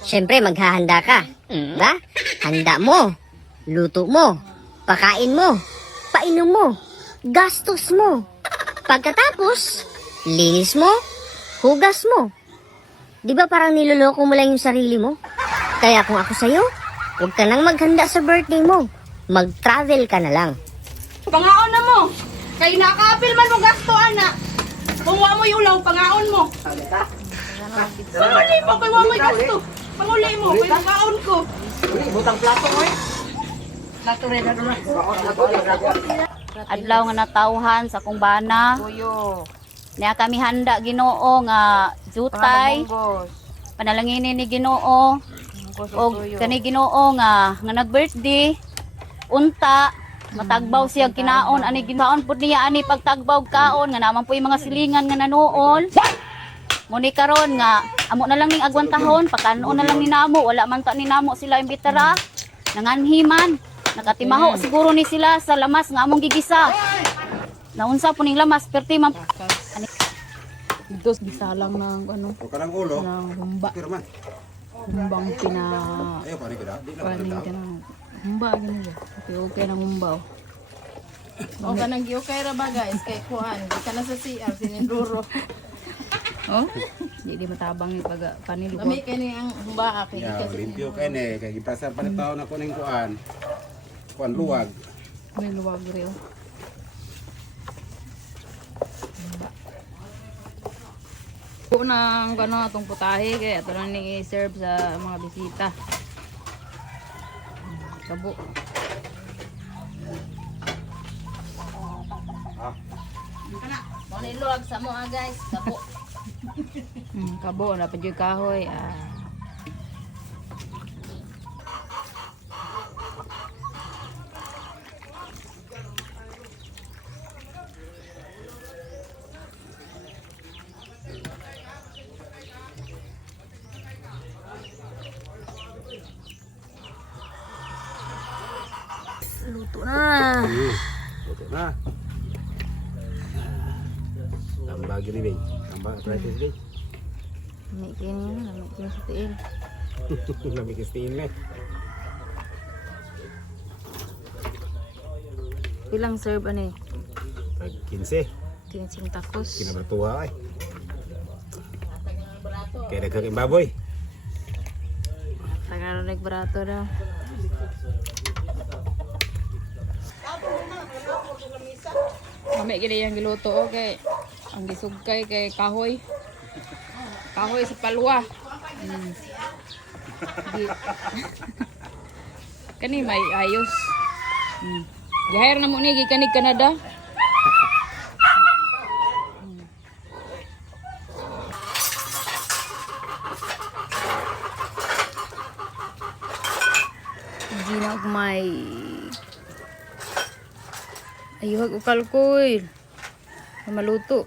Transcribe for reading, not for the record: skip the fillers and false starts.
Siyempre, maghahanda ka. Ba? Handa mo. Luto mo. Pakain mo. Painom mo. Gastos mo. Pagkatapos, linis mo. Hugas mo. Di ba parang niloloko mo lang yung sarili mo? Kaya kung ako sa'yo, huwag ka nang maghanda sa birthday mo. Mag-travel ka na lang. Pangaon na mo. Kay nakapil man mo gasto, anak. Kung wa mo yung ulaw, pangaon mo. Panguli mo, kay wa mo gasto. Panguli mo, kay pangaon ko. Butang plato mo eh. Plato rin na doon. Adlaw nga natawhan sa kong bana. Tuyo. Niya kami handa Ginoo nga jutay. Panalanginin ni Ginoo. O kani Ginoo nga nag-birthday. Unta matagbaw siya kinaon ani ginaon pud niya ani pagtagbaw kaon nga naman po yung mga silingan nga nanuon. Muni karon nga amo na lang ning agwantahon pakanon na lang ni namo wala man ta ni namo sila imbitara. Nanganhiman. Nakatimaho siguro ni sila sa lamas nga among gigisa. Naunsa po ning lamas perti man. Dos bisalang ng ano, Karang ulo. ng humba. Pero man. Humbang pina... Ayaw pa rin ka Di na Paning pa ka ng humba, gano'n ba? Okay ng humba. O ka nang okay ra ba guys kay kuan di ka na sa CR sininduro. Oh? Di matabang yung pag panilo. Lami kay ni ang humba kay Ya, kasi limpyo ka ni. Kaya ipasar pa rin tao na kuning kuan. Kuan luwag. May luwag rin. Unang gano atong putahe kay ato lang ni serve sa mga bisita. Kabo. mo ni luwag sa mo guys. Kapo. Kabo na pa jud kahoy. Luto na. Ito na. Tambah gini, Bing. Tambah practice, Bing. Lami kini sa tiil. Lamig ka steam eh. Ilang serve ani? Tag 15. Kinsing takos. Kinabatuha ay. Kaya nagkaking baboy. Tagal nagbarato daw. Kami gini yang giluto okay. Ang gisugkay kay kahoy. Kahoy sa palwa. Kani may ayos. Gahir na mo ni gikan Canada. Ginag may ayuhag ukal koy. Maluto.